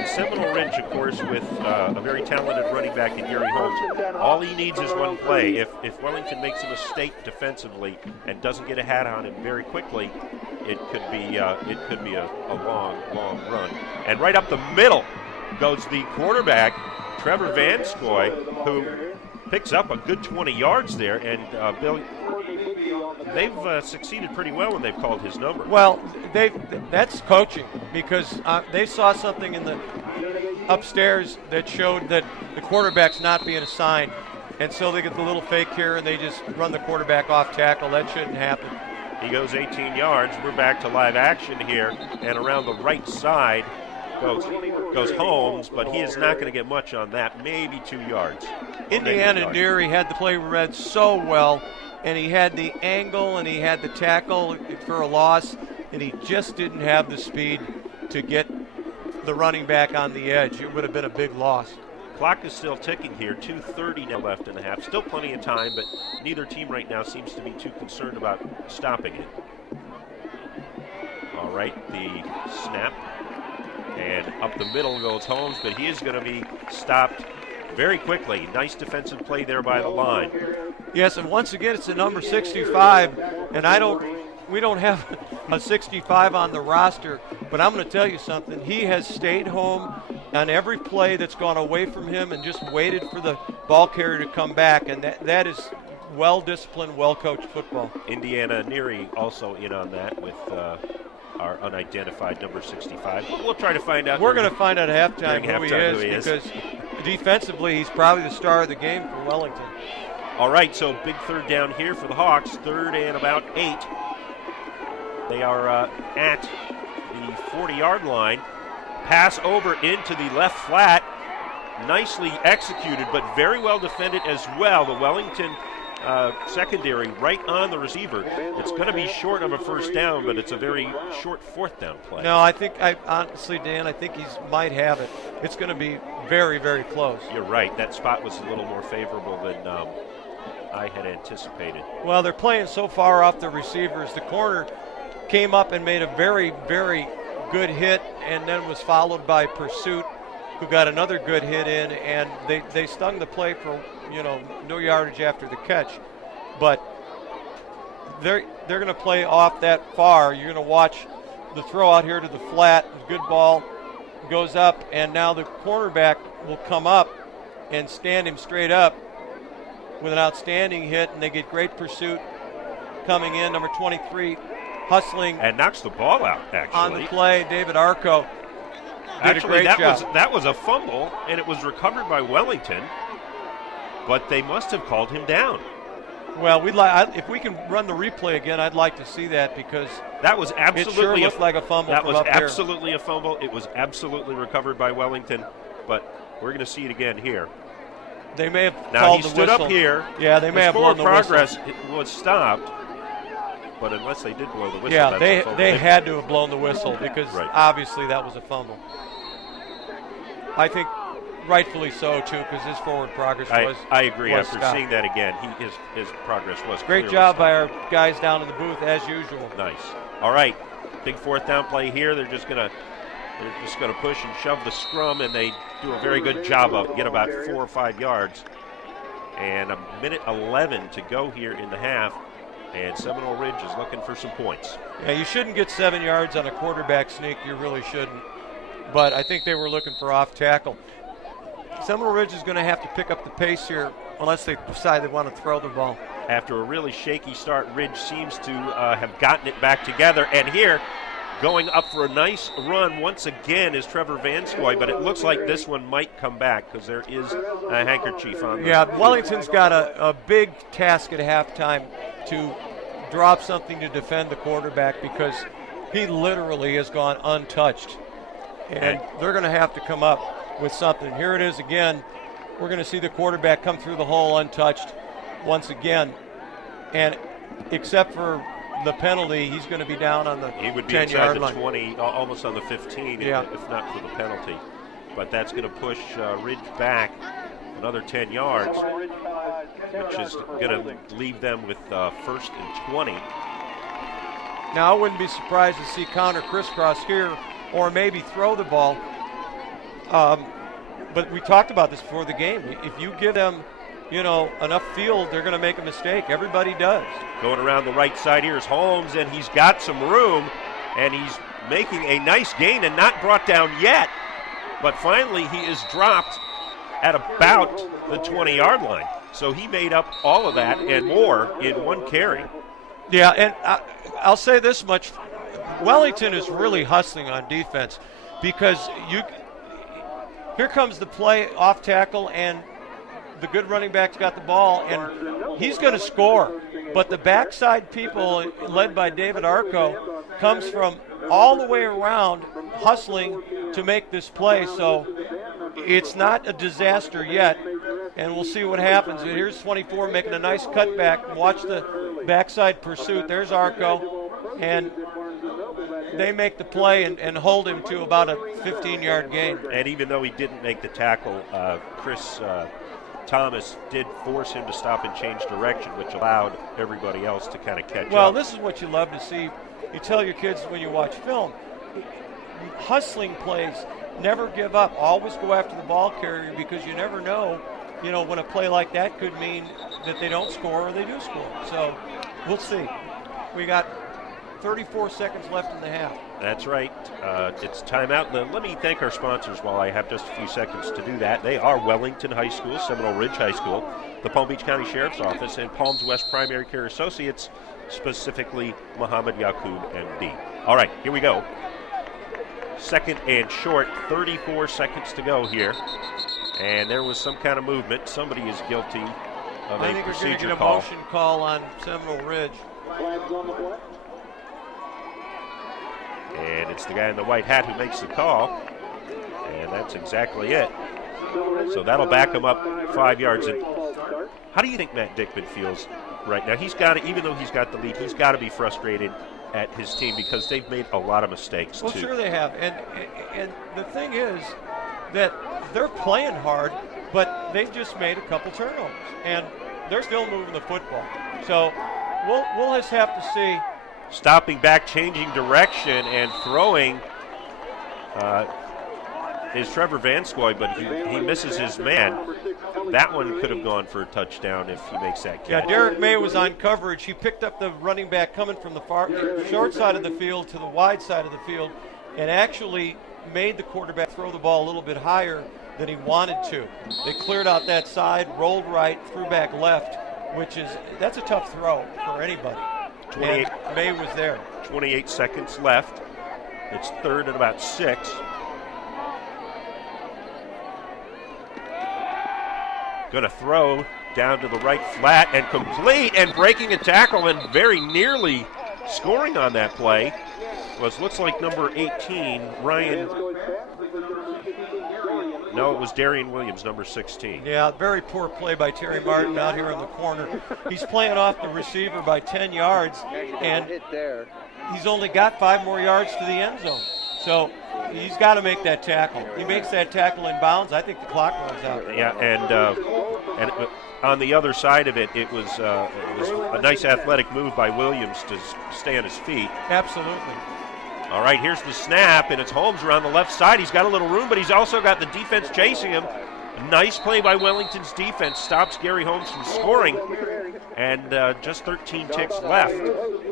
And Seminole Ridge, of course, with a very talented running back in Gary Holmes, all he needs is one play. If Wellington makes a mistake defensively and doesn't get a hat on him very quickly, it could be a long run. And right up the middle goes the quarterback, Trevor Vanskoy, who picks up a good 20 yards there. And Bill, they've succeeded pretty well when they've called his number. Well, that's coaching, because they saw something in the upstairs that showed that the quarterback's not being assigned, and so they get the little fake here and they just run the quarterback off tackle. That shouldn't happen. He goes 18 yards. We're back to live action here, and around the right side goes Holmes, but he is not going to get much on that, maybe 2 yards. Indiana Neary had the play read so well, and he had the angle and he had the tackle for a loss, and he just didn't have the speed to get the running back on the edge. It would have been a big loss. Clock is still ticking here, 2:30 now left in the half. Still plenty of time, but neither team right now seems to be too concerned about stopping it. All right, the snap. And up the middle goes Holmes, but he is going to be stopped very quickly. Nice defensive play there by the line. Yes, and once again, it's a number 65, and we don't have a 65 on the roster, but I'm going to tell you something. He has stayed home on every play that's gone away from him and just waited for the ball carrier to come back, and that is well-disciplined, well-coached football. Indiana Neary also in on that with our unidentified number 65. We'll try to find out. We're going to find out at halftime who he is, because defensively he's probably the star of the game for Wellington. All right, so big third down here for the Hawks, 3rd and about 8. They are at the 40-yard line. Pass over into the left flat. Nicely executed, but very well defended as well. The Wellington secondary right on the receiver. It's going to be short of a first down, but it's a very short 4th down play. No, honestly, Dan, I think he might have it. It's going to be very, very close. You're right. That spot was a little more favorable than I had anticipated. Well, they're playing so far off the receivers. The corner came up and made a very, very good hit, and then was followed by Pursuit, who got another good hit in, and they stung the play for no yardage after the catch. But they're going to play off that far. You're going to watch the throw out here to the flat. Good ball goes up, and now the cornerback will come up and stand him straight up with an outstanding hit, and they get great Pursuit coming in. Number 23 hustling and knocks the ball out. Actually, on the play, David Arco did a great job. That was a fumble, and it was recovered by Wellington, but they must have called him down. Well, if we can run the replay again, I'd like to see that, because that was absolutely it sure looked like a fumble. That was up absolutely a fumble. It was absolutely recovered by Wellington, but we're going to see it again here. They may have now called he the stood whistle. Up here. Yeah, they may have blown the progress whistle. It was stopped, but unless they did blow the whistle, yeah, that's a fumble. they had to have blown the whistle, because obviously that was a fumble. I think rightfully so too, because his forward progress was. I agree. Was After stopped. seeing that again, his progress was great clearly job stopped. by our guys down in the booth as usual. Nice. All right, big 4th down play here. They're just gonna push and shove the scrum, and they do a very good job of get about 4 or 5 yards. And a minute 11 to go here in the half, and Seminole Ridge is looking for some points. Yeah, you shouldn't get 7 yards on a quarterback sneak. You really shouldn't. But I think they were looking for off tackle. Seminole Ridge is going to have to pick up the pace here unless they decide they want to throw the ball. After a really shaky start, Ridge seems to have gotten it back together. And here, going up for a nice run once again is Trevor Vanskoy, but it looks like this one might come back because there is a handkerchief on there. Yeah, Wellington's got a big task at halftime to drop something to defend the quarterback, because he literally has gone untouched. And they're going to have to come up with something. Here it is again. We're going to see the quarterback come through the hole untouched once again. And except for the penalty, he's going to be down on the 10-yard line. He would be inside the 20, almost on the 15, yeah. if not for the penalty. But that's going to push Ridge back another 10 yards, which is going to leave them with 1st and 20. Now, I wouldn't be surprised to see counter crisscross here, or maybe throw the ball But we talked about this before the game. If you give them, enough field, they're going to make a mistake. Everybody does. Going around the right side here is Holmes, and he's got some room, and he's making a nice gain and not brought down yet. But finally, he is dropped at about the 20-yard line. So he made up all of that and more in one carry. Yeah, and I'll say this much. Wellington is really hustling on defense because here comes the play off tackle, and the good running back's got the ball, and he's going to score. But the backside people, led by David Arco, comes from all the way around hustling to make this play. So it's not a disaster yet, and we'll see what happens. Here's 24 making a nice cutback. Watch the backside pursuit. There's Arco, and they make the play and hold him to about a 15-yard gain. And even though he didn't make the tackle, Chris Thomas did force him to stop and change direction, which allowed everybody else to kind of catch up. Well, this is what you love to see. You tell your kids when you watch film, hustling plays, never give up. Always go after the ball carrier because you never know, when a play like that could mean that they don't score or they do score. So we'll see. We got 34 seconds left in the half. That's right. It's timeout. Let me thank our sponsors while I have just a few seconds to do that. They are Wellington High School, Seminole Ridge High School, the Palm Beach County Sheriff's Office, and Palms West Primary Care Associates, specifically Muhammad Yaqub, MD. All right, here we go. Second and short, 34 seconds to go here. And there was some kind of movement. Somebody is guilty of I a think we're procedure going to get a call. motion call on Seminole Ridge. And it's the guy in the white hat who makes the call. And that's exactly it. So that'll back him up 5 yards. And how do you think Matt Dickman feels right now? He's got to, even though he's got the lead, he's got to be frustrated at his team because they've made a lot of mistakes, well, too. Sure they have. And the thing is that they're playing hard, but they've just made a couple turnovers. And they're still moving the football. So we'll just have to see. Stopping back, changing direction, and throwing is Trevor Vanskoy, but he misses his man. That one could have gone for a touchdown if he makes that catch. Yeah, Derek May was on coverage. He picked up the running back coming from the short side of the field to the wide side of the field and actually made the quarterback throw the ball a little bit higher than he wanted to. They cleared out that side, rolled right, threw back left, that's a tough throw for anybody. 28, and May was there. 28 seconds left. It's third and about 6. Going to throw down to the right flat and complete, and breaking a tackle and very nearly scoring on that play looks like number 18, Ryan. No, it was Darian Williams, number 16. Yeah, very poor play by Terry Martin out here in the corner. He's playing off the receiver by 10 yards, and he's only got 5 more yards to the end zone. So he's got to make that tackle. He makes that tackle in bounds, I think the clock runs out. Yeah, and on the other side of it, it was a nice athletic move by Williams to stay on his feet. Absolutely. All right, here's the snap, and it's Holmes around the left side. He's got a little room, but he's also got the defense chasing him. Nice play by Wellington's defense. Stops Gary Holmes from scoring, and just 13 ticks left.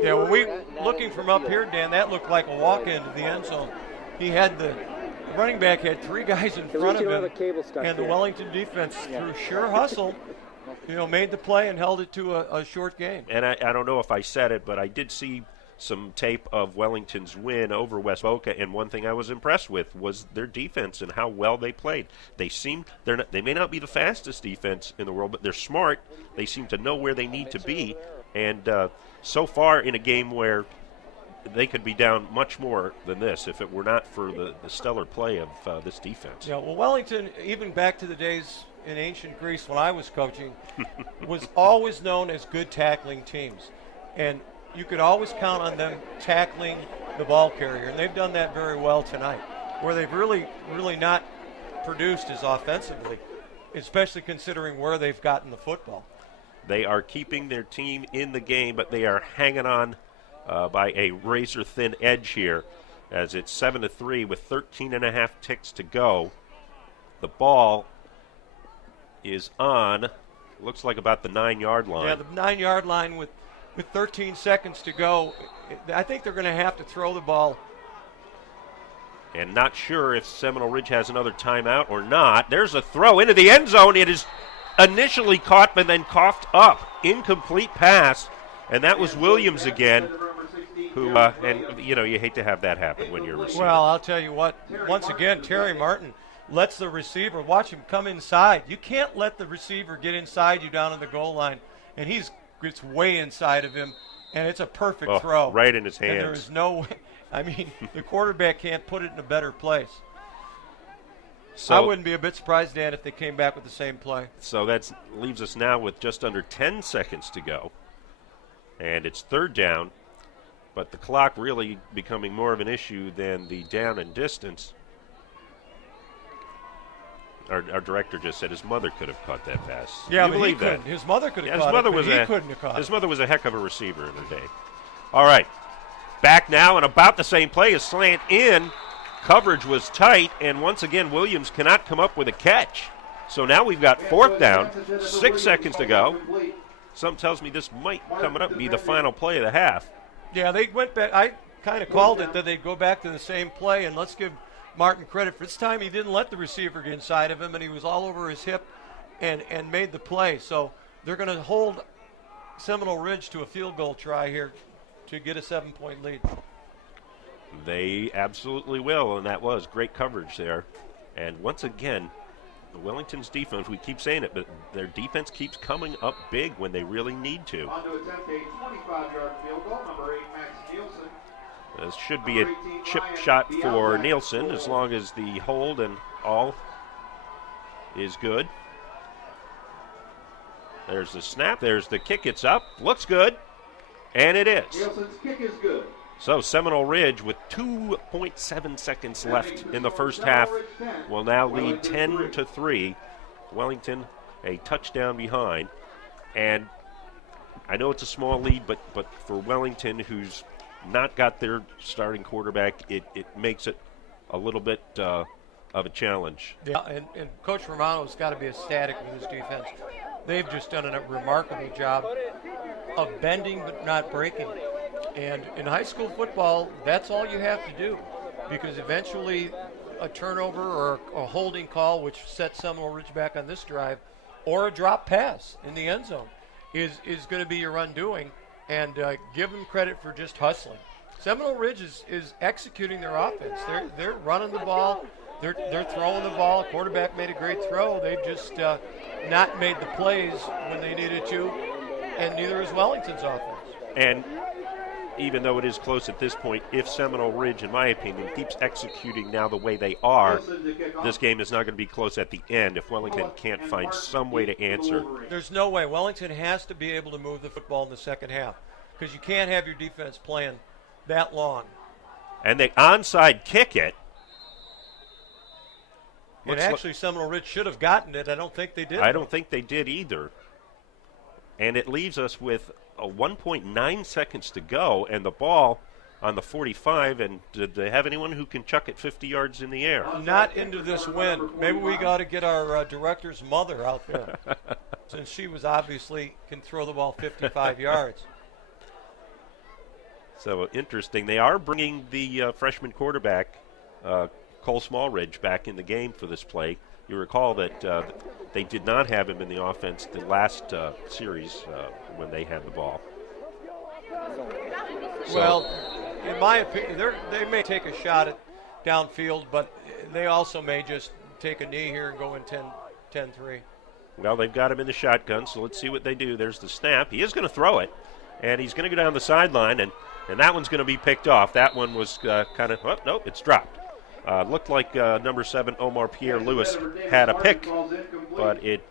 Yeah, when we looking from up here, Dan, that looked like a walk into the end zone. He had the running back had 3 guys in front of him, and the Wellington defense, through sheer hustle, made the play and held it to a short game. And I don't know if I said it, but I did see some tape of Wellington's win over West Boca, and one thing I was impressed with was their defense and how well they played. They may not be the fastest defense in the world, but they're smart. They seem to know where they need to be, and so far in a game where they could be down much more than this if it were not for the stellar play of this defense. Yeah, well, Wellington, even back to the days in ancient Greece when I was coaching, was always known as good tackling teams, and you could always count on them tackling the ball carrier, and they've done that very well tonight. Where they've really not produced is offensively, especially considering where they've gotten the football. They are keeping their team in the game, but they are hanging on by a razor-thin edge here, as it's 7-3 with 13 and a half ticks to go. The ball is on, looks like about the 9-yard line. Yeah, the 9-yard line with 13 seconds to go. I think they're going to have to throw the ball. And not sure if Seminole Ridge has another timeout or not. There's a throw into the end zone. It is initially caught but then coughed up. Incomplete pass. And that was Williams again, who, you hate to have that happen when you're a receiver. Well, I'll tell you what, once again, Terry Martin lets the receiver, watch him come inside. You can't let the receiver get inside you down on the goal line. And gets way inside of him, and it's a perfect throw. Right in his hands. And there is no way. I mean, the quarterback can't put it in a better place. So I wouldn't be a bit surprised, Dan, if they came back with the same play. So that leaves us now with just under 10 seconds to go. And it's third down, but the clock really becoming more of an issue than the down and distance. Our director just said his mother could have caught that pass. Yeah, but he couldn't. His mother could have caught it, but he couldn't have caught it. His mother was a heck of a receiver in her day. All right. Back now, and about the same play as slant in. Coverage was tight, and once again, Williams cannot come up with a catch. So now we've got fourth down, 6 seconds to go. Something tells me this might coming up be the final play of the half. Yeah, they went back. I kind of called it that they'd go back to the same play, and let's give Martin credit for this time. He didn't let the receiver get inside of him, and he was all over his hip and made the play. So they're going to hold Seminole Ridge to a field goal try here to get a 7-point lead. They absolutely will, and that was great coverage there. And once again, Wellington's defense, we keep saying it, but their defense keeps coming up big when they really need to. On to attempt a 25-yard field goal, number 8, Max Nielsen. This should be a chip shot for Nielsen as long as the hold and all is good. There's the snap. There's the kick. It's up. Looks good. And it is. Nielsen's kick is good. So Seminole Ridge, with 2.7 seconds left in the first half, will now lead 10-3. Wellington a touchdown behind. And I know it's a small lead, but for Wellington, who's not got their starting quarterback, it makes it a little bit of a challenge. Yeah, and Coach Romano's got to be ecstatic with his defense. They've just done a remarkable job of bending but not breaking. And in high school football, that's all you have to do, because eventually a turnover or a holding call, which sets Seminole Ridge back on this drive, or a drop pass in the end zone is going to be your undoing. And give them credit for just hustling. Seminole Ridge is executing their offense. They're running the ball. They're throwing the ball. Quarterback made a great throw. They've just not made the plays when they needed to, and neither is Wellington's offense. And even though it is close at this point, if Seminole Ridge, in my opinion, keeps executing now the way they are, this game is not going to be close at the end if Wellington can't find some way to answer. There's no way. Wellington has to be able to move the football in the second half, because you can't have your defense playing that long. And they onside kick it. And actually, Seminole Ridge should have gotten it. I don't think they did. I don't think they did either. And it leaves us with 1.9 seconds to go, and the ball on the 45. And did they have anyone who can chuck it 50 yards in the air? Not into this wind. Maybe we got to get our director's mother out there, since she was obviously can throw the ball 55 yards. So interesting. They are bringing the freshman quarterback, Cole Smallridge, back in the game for this play. You recall that they did not have him in the offense the last series when they had the ball. Well, in my opinion, they may take a shot at downfield, but they also may just take a knee here and go in 10-3. Well, they've got him in the shotgun, so let's see what they do. There's the snap. He is going to throw it, and he's going to go down the sideline, and that one's going to be picked off. That one was kind of, nope, it's dropped. Looked like number 7, Omar Pierre-Lewis, had a pick, but it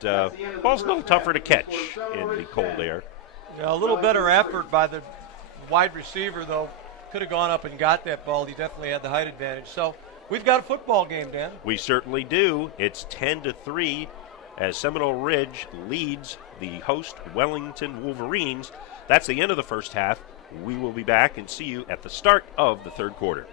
ball's a little tougher to catch in the cold air. Yeah, a little better effort by the wide receiver, though. Could have gone up and got that ball. He definitely had the height advantage. So we've got a football game, Dan. We certainly do. It's 10-3 as Seminole Ridge leads the host Wellington Wolverines. That's the end of the first half. We will be back and see you at the start of the third quarter.